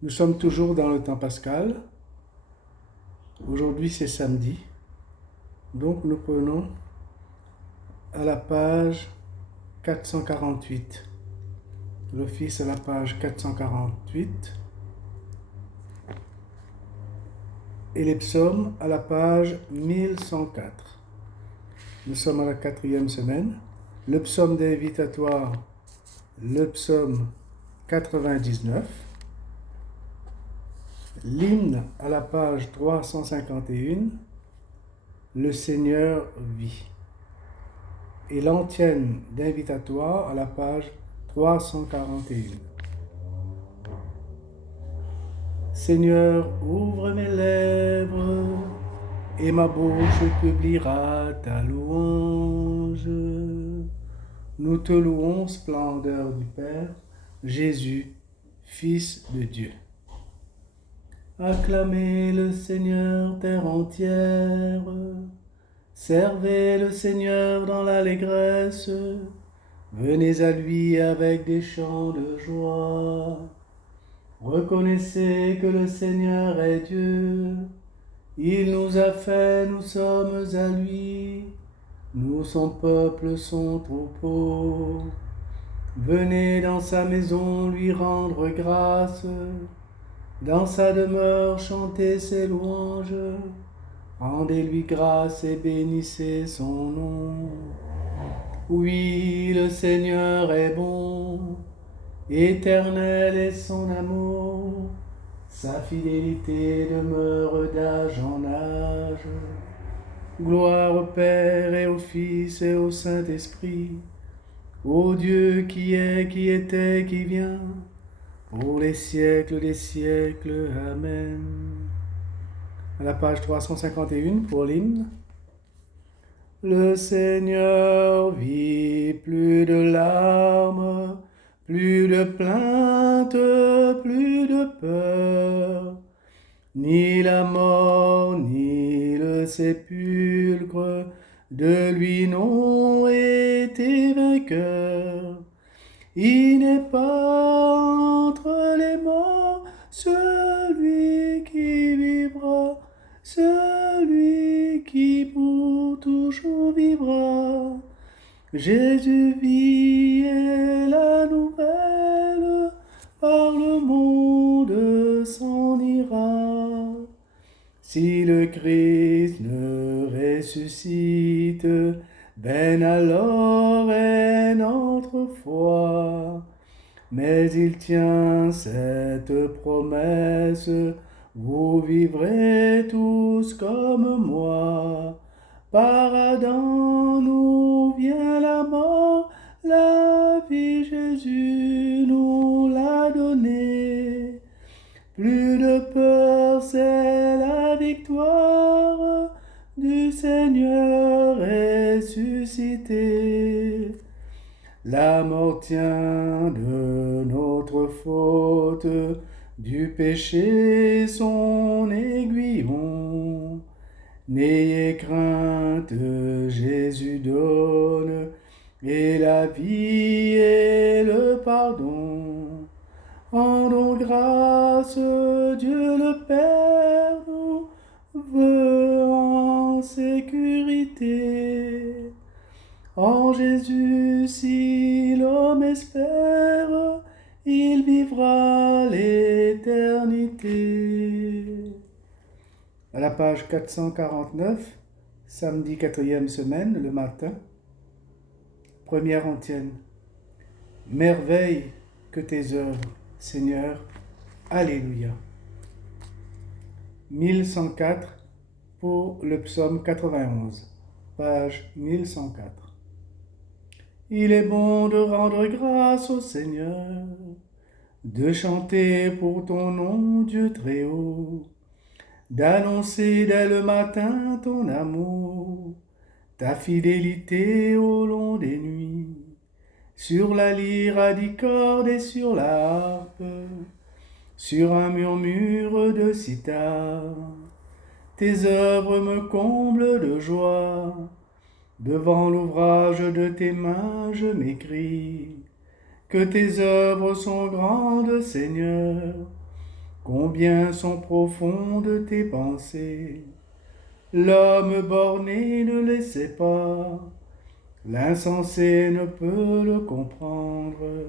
Nous sommes toujours dans le temps pascal. Aujourd'hui, c'est samedi. Donc, nous prenons à la page 448. L'office à la page 448. Et les psaumes à la page 1104. Nous sommes à la 4e semaine. Le psaume d'invitatoire, le psaume 99. L'hymne à la page 351, le Seigneur vit. Et l'antienne d'invitatoire à la page 341. Seigneur, ouvre mes lèvres, et ma bouche publiera ta louange. Nous te louons, splendeur du Père, Jésus, Fils de Dieu. Acclamez le Seigneur, terre entière. Servez le Seigneur dans l'allégresse. Venez à lui avec des chants de joie. Reconnaissez que le Seigneur est Dieu. Il nous a fait, nous sommes à lui. Nous, son peuple, son troupeau. Venez dans sa maison lui rendre grâce. Dans sa demeure, chantez ses louanges. Rendez-lui grâce et bénissez son nom. Oui, le Seigneur est bon. Éternel est son amour. Sa fidélité demeure d'âge en âge. Gloire au Père et au Fils et au Saint-Esprit, au Dieu qui est, qui était, qui vient, pour les siècles des siècles. Amen. À la page 351 pour l'hymne. Le Seigneur vit, plus de larmes, plus de plaintes, plus de peur, ni la mort, ni le sépulcre de lui n'ont été vainqueurs. Il n'est pas entre les morts celui qui vivra, celui qui pour toujours vivra. Jésus vit et la nouvelle par le monde s'en ira. Si le Christ ne ressuscite, ben alors est notre foi. Mais il tient cette promesse, vous vivrez tous comme moi. Par Adam nous vient la mort, la vie Jésus nous l'a donnée. Plus de peur, c'est la victoire du Seigneur ressuscité. La mort tient de notre faute, du péché son aiguillon. N'ayez crainte, Jésus donne, et la vie et le pardon. Rendons grâce, Dieu le Père nous veut en sécurité. En Jésus, si l'homme espère, il vivra l'éternité. À la page 449, samedi 4e semaine, le matin, première antienne. Merveille que tes œuvres, Seigneur. Alléluia. 1104 pour le psaume 91, page 1104. Il est bon de rendre grâce au Seigneur, de chanter pour ton nom, Dieu très haut, d'annoncer dès le matin ton amour, ta fidélité au long des nuits, sur la lyre à 10 cordes et sur la harpe, sur un murmure de cithare. Tes œuvres me comblent de joie, devant l'ouvrage de tes mains je m'écrie. Que tes œuvres sont grandes, Seigneur, combien sont profondes tes pensées. L'homme borné ne le sait pas, l'insensé ne peut le comprendre.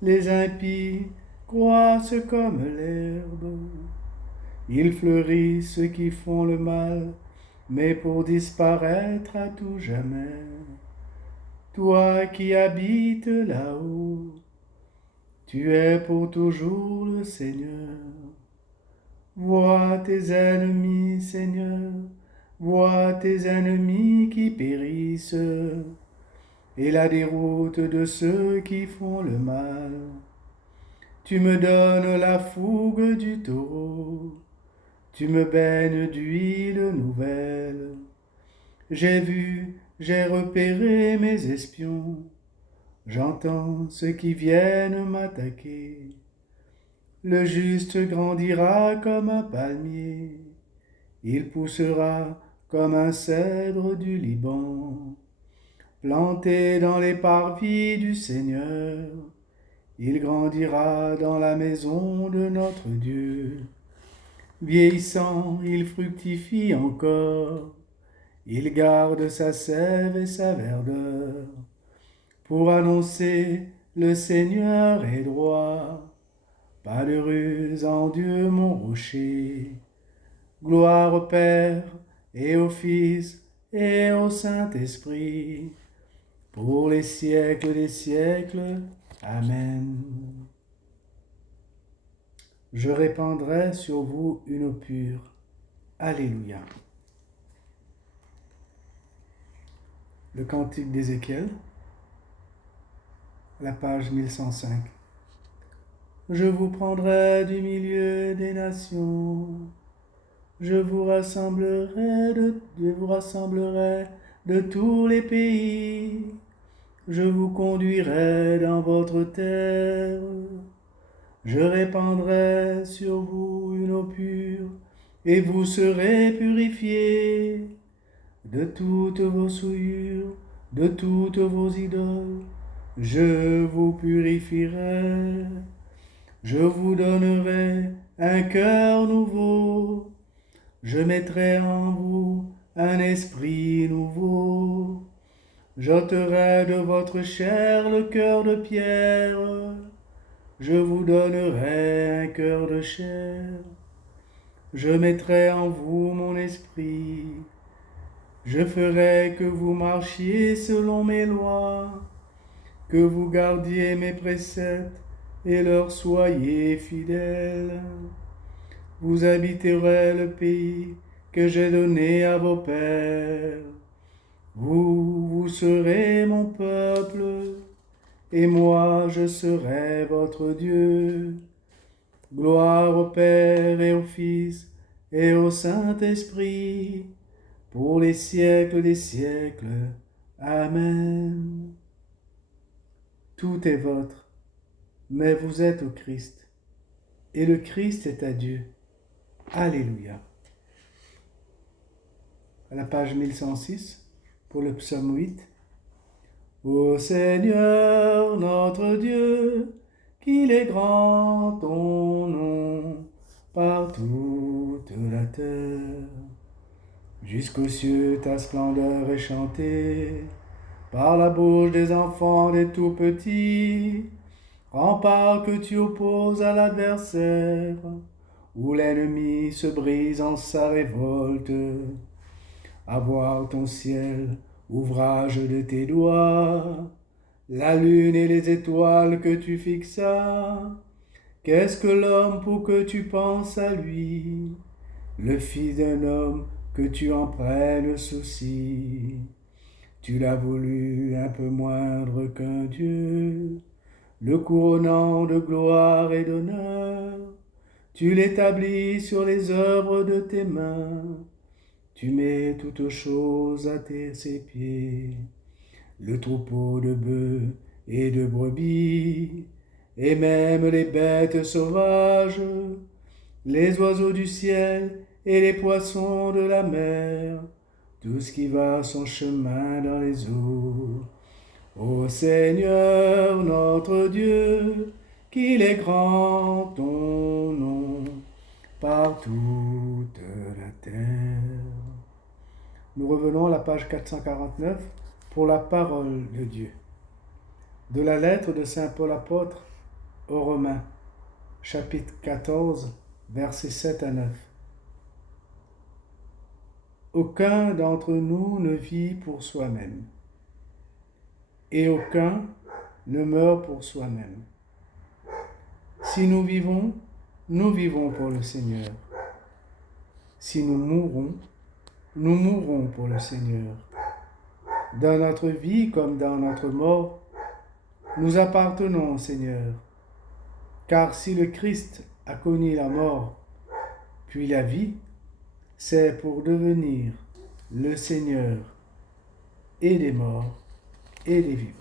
Les impies croissent comme l'herbe, ils fleurissent qui font le mal, mais pour disparaître à tout jamais. Toi qui habites là-haut, tu es pour toujours le Seigneur. Vois tes ennemis, Seigneur, vois tes ennemis qui périssent, et la déroute de ceux qui font le mal. Tu me donnes la fougue du taureau, tu me baignes d'huile nouvelle. J'ai vu, j'ai repéré mes espions, j'entends ceux qui viennent m'attaquer. Le juste grandira comme un palmier, il poussera comme un cèdre du Liban. Planté dans les parvis du Seigneur, il grandira dans la maison de notre Dieu. Vieillissant, il fructifie encore, il garde sa sève et sa verdeur. Pour annoncer le Seigneur est droit, pas de ruse en Dieu mon rocher. Gloire au Père et au Fils et au Saint-Esprit, pour les siècles des siècles. Amen. Je répandrai sur vous une eau pure. Alléluia. Le cantique d'Ézéchiel, la page 1105. Je vous prendrai du milieu des nations, je vous rassemblerai de tous les pays, je vous conduirai dans votre terre, je répandrai sur vous une eau pure, et vous serez purifiés de toutes vos souillures, de toutes vos idoles, je vous purifierai. Je vous donnerai un cœur nouveau, je mettrai en vous un esprit nouveau, j'ôterai de votre chair le cœur de pierre, je vous donnerai un cœur de chair, je mettrai en vous mon esprit, je ferai que vous marchiez selon mes lois, que vous gardiez mes préceptes, et leur soyez fidèles. Vous habiterez le pays que j'ai donné à vos pères. Vous serez mon peuple, et moi je serai votre Dieu. Gloire au Père et au Fils et au Saint-Esprit, pour les siècles des siècles. Amen. Tout est votre. Mais vous êtes au Christ, et le Christ est à Dieu. Alléluia. À la page 1106, pour le psaume 8. Ô Seigneur notre Dieu, qu'il est grand ton nom par toute la terre. Jusqu'aux cieux ta splendeur est chantée, par la bouche des enfants des tout-petits. Rempart que tu opposes à l'adversaire, où l'ennemi se brise en sa révolte. À voir ton ciel, ouvrage de tes doigts, la lune et les étoiles que tu fixas. Qu'est-ce que l'homme pour que tu penses à lui, le fils d'un homme que tu en prennes souci. Tu l'as voulu un peu moindre qu'un Dieu, le couronnant de gloire et d'honneur, tu l'établis sur les œuvres de tes mains, tu mets toutes choses à ses pieds, le troupeau de bœufs et de brebis, et même les bêtes sauvages, les oiseaux du ciel et les poissons de la mer, tout ce qui va son chemin dans les eaux. Ô Seigneur notre Dieu, qu'il est grand ton nom par toute la terre. Nous revenons à la page 449 pour la parole de Dieu. De la lettre de Saint Paul apôtre aux Romains, chapitre 14, versets 7 à 9. Aucun d'entre nous ne vit pour soi-même, et aucun ne meurt pour soi-même. Si nous vivons pour le Seigneur. Si nous mourrons pour le Seigneur. Dans notre vie comme dans notre mort, nous appartenons au Seigneur. Car si le Christ a connu la mort, puis la vie, c'est pour devenir le Seigneur et des morts et des vivants.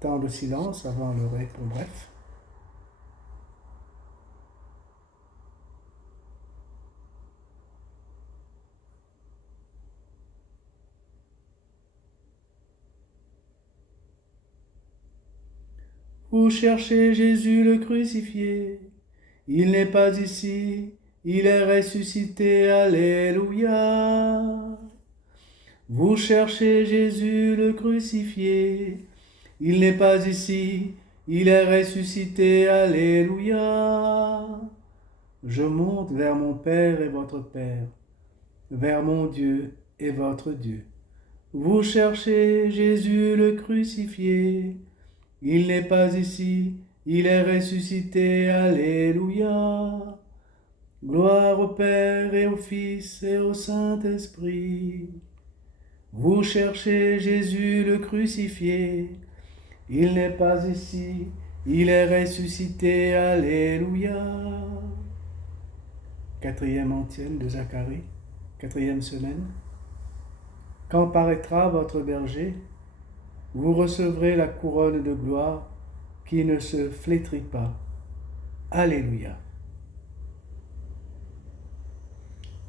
Temps de silence avant le répond bref. Vous cherchez Jésus le crucifié, il n'est pas ici, il est ressuscité, alléluia. Vous cherchez Jésus le crucifié, il n'est pas ici, il est ressuscité, alléluia. Je monte vers mon Père et votre Père, vers mon Dieu et votre Dieu. Vous cherchez Jésus le crucifié, il n'est pas ici, il est ressuscité, alléluia. Gloire au Père et au Fils et au Saint-Esprit. Vous cherchez Jésus le crucifié, il n'est pas ici, il est ressuscité, alléluia. Quatrième antienne de Zacharie, 4e semaine. Quand paraîtra votre berger, vous recevrez la couronne de gloire qui ne se flétrit pas. Alléluia.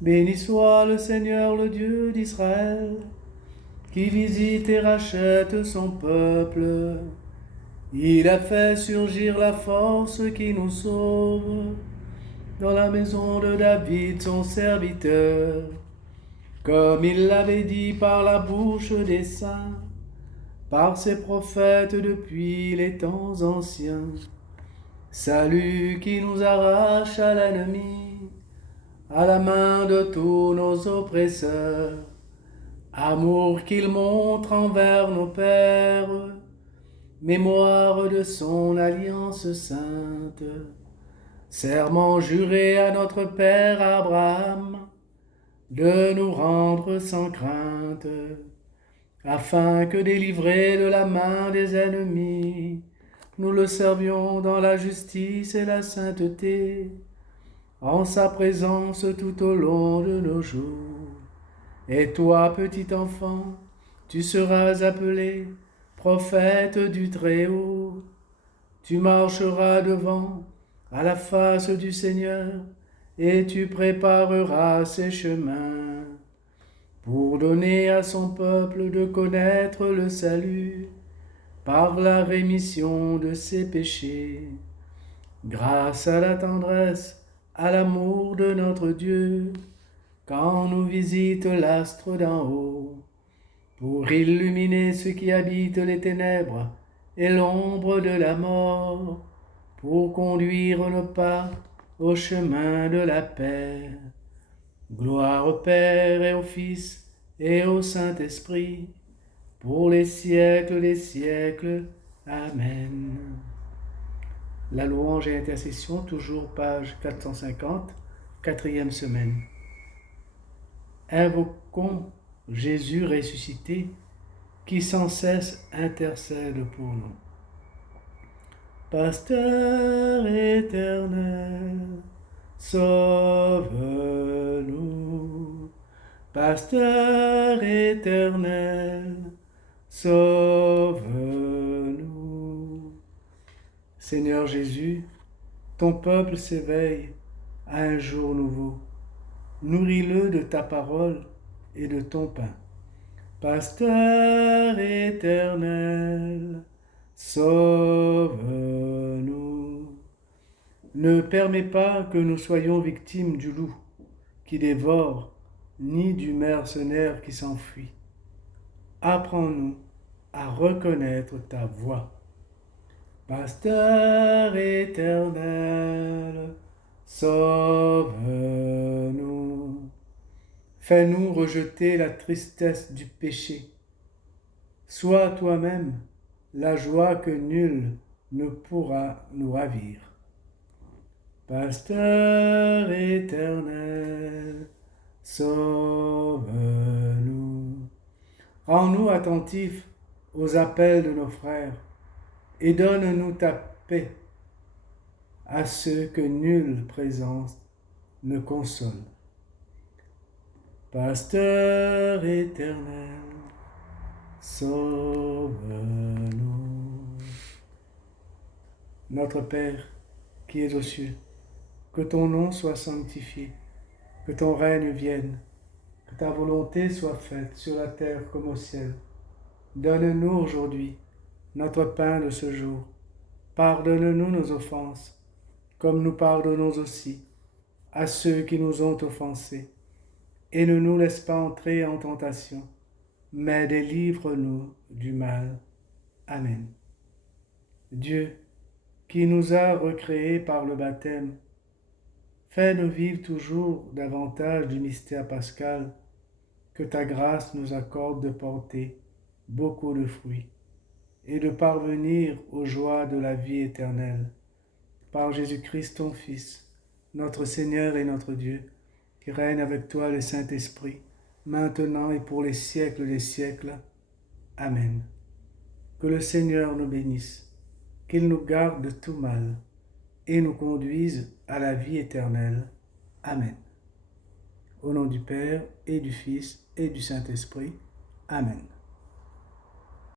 Béni soit le Seigneur, le Dieu d'Israël, qui visite et rachète son peuple. Il a fait surgir la force qui nous sauve dans la maison de David, son serviteur, comme il l'avait dit par la bouche des saints, par ses prophètes depuis les temps anciens. Salut qui nous arrache à l'ennemi, à la main de tous nos oppresseurs. Amour qu'il montre envers nos pères, mémoire de son alliance sainte. Serment juré à notre Père Abraham, de nous rendre sans crainte, afin que délivrés de la main des ennemis, nous le servions dans la justice et la sainteté, en sa présence tout au long de nos jours. Et toi, petit enfant, tu seras appelé prophète du Très-Haut. Tu marcheras devant, à la face du Seigneur, et tu prépareras ses chemins, pour donner à son peuple de connaître le salut, par la rémission de ses péchés, grâce à la tendresse, à l'amour de notre Dieu, quand nous visite l'astre d'en haut, pour illuminer ceux qui habitent les ténèbres et l'ombre de la mort, pour conduire nos pas au chemin de la paix. Gloire au Père et au Fils et au Saint-Esprit, pour les siècles des siècles. Amen. La louange et intercession, toujours page 450, 4e semaine. Invoquons Jésus ressuscité, qui sans cesse intercède pour nous. Pasteur éternel, sauve-nous. Pasteur éternel, sauve-nous. Seigneur Jésus, ton peuple s'éveille à un jour nouveau. Nourris-le de ta parole et de ton pain. Pasteur éternel, sauve-nous. Ne permets pas que nous soyons victimes du loup qui dévore, ni du mercenaire qui s'enfuit. Apprends-nous à reconnaître ta voix. Pasteur éternel, sauve-nous. Fais-nous rejeter la tristesse du péché. Sois toi-même la joie que nul ne pourra nous ravir. Pasteur éternel, sauve-nous. Rends-nous attentifs aux appels de nos frères et donne-nous ta paix à ceux que nulle présence ne console. Pasteur éternel, sauve-nous. Notre Père qui es aux cieux, que ton nom soit sanctifié, que ton règne vienne, que ta volonté soit faite sur la terre comme au ciel. Donne-nous aujourd'hui notre pain de ce jour. Pardonne-nous nos offenses, comme nous pardonnons aussi à ceux qui nous ont offensés. Et ne nous laisse pas entrer en tentation, mais délivre-nous du mal. Amen. Dieu, qui nous a recréés par le baptême, fais-nous vivre toujours davantage du mystère pascal, que ta grâce nous accorde de porter beaucoup de fruits et de parvenir aux joies de la vie éternelle. Par Jésus-Christ, ton Fils, notre Seigneur et notre Dieu, qui règne avec toi le Saint-Esprit, maintenant et pour les siècles des siècles. Amen. Que le Seigneur nous bénisse, qu'il nous garde de tout mal et nous conduise à la vie éternelle. Amen. Au nom du Père et du Fils et du Saint-Esprit. Amen.